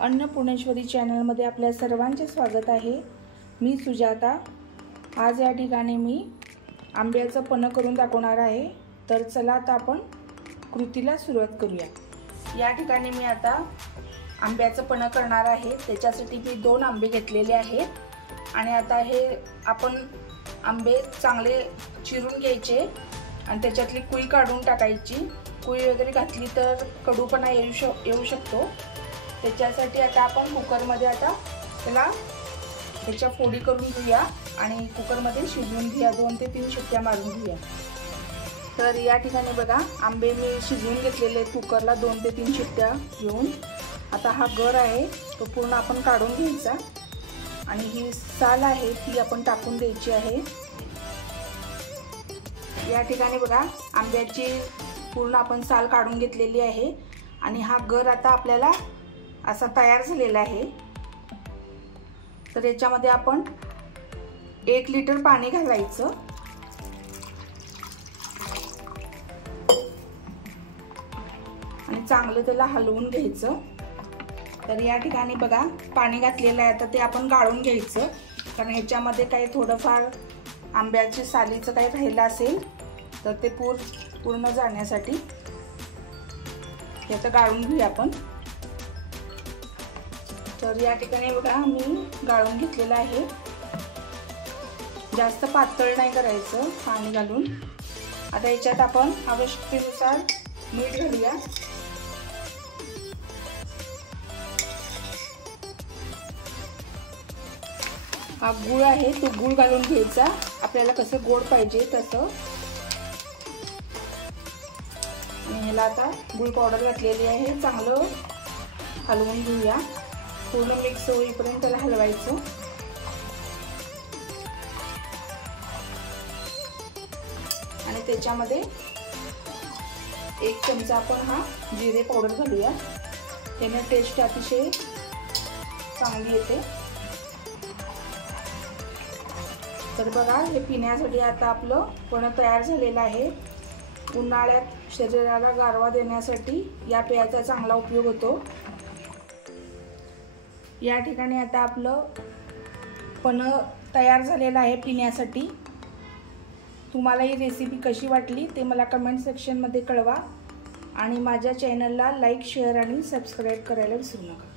अन्नपूर्णेश्वरी चॅनलमध्ये आपल्या सर्वांचे स्वागत आहे। मी सुजाता। आज या ठिकाणी मी आंब्याचं पन्ह करून दाखवणार आहे। तर चला आता आपण कृतीला सुरुवात करूया। या ठिकाणी मी आता आंब्याचं पन्ह करणार आहे। त्याच्यासाठी मी 2 आंबे घेतलेले आहेत आणि आता हे आपण आंबे चांगले चिरून घ्यायचे आणि त्याच्यातली कुई काढून टाकायची। कुई वगैरे घातली तर कडूपणा येऊ शकतो। त्याच्यासाठी आता आपण कुकरमध्ये आता त्याच्या फोडी करून घेऊया आणि कुकरमध्ये शिजवून घेऊया। 2 ते 3 शिट्ट्या मारून घेऊया। तर या ठिकाणी बघा आंबे मी शिजवून घेतलेले आहेत कुकरला 2 ते 3 शिट्ट्या घेऊन। आता हा गर आहे तो पूर्ण आपण काढून घ्यायचा आणि ही साल आहे ती आपण टाकून द्यायची आहे। या ठिकाणी बघा आंब्याची पूर्ण आपण साल काढून घेतलेली आहे आणि हा गर आता आपल्याला असा तयार झालेला आहे। तर याच्यामध्ये आपण 1 लिटर पाणी घालायचं आणि चांगलं त्याला हलवून घ्यायचं। तर या ठिकाणी बघा पाणी घातलेलं आहे, आता ते आपण गाळून घ्यायचं कारण याच्यामध्ये काही थोडंफार आंब्याची सालीचं काही राहिलं असेल तर ते पूर्ण जाण्यासाठी याचं गाळून घेऊया आपण। तर या ठिकाणी बघा मी गाळून घेतलेलं आहे। जास्त पातळ नाही करायचं पाणी घालून। आता याच्यात आपण आवश्यकतेनुसार मीठ घालूया। हा गूळ आहे तो गूळ घालून घ्यायचा, आपल्याला कसं गोड पाहिजे तसं। आणि ह्याला आता गूळ पावडर घातलेली आहे, चांगलं हलवून घेऊया। पूर्ण मिक्स होईपर्यंत त्याला हलवायचं। आणि त्याच्यामध्ये 1 चमचा आपण हा जिरे पावडर घालूया, त्याने टेस्ट अतिशय चांगली येते। तर बघा हे पिण्यासाठी आता आपलं पन्ह तयार झालेलं आहे। उन्हाळ्यात शरीराला गारवा देण्यासाठी या पेयाचा चांगला उपयोग होतो। या ठिकाणी आता आपलं पन्ह तयार झालेलं आहे पिण्यासाठी। तुम्हाला ही रेसिपी कशी वाटली ते मला कमेंट सेक्शनमध्ये कळवा आणि माझ्या चॅनलला लाईक, शेअर आणि सबस्क्राईब करायला विसरू नका।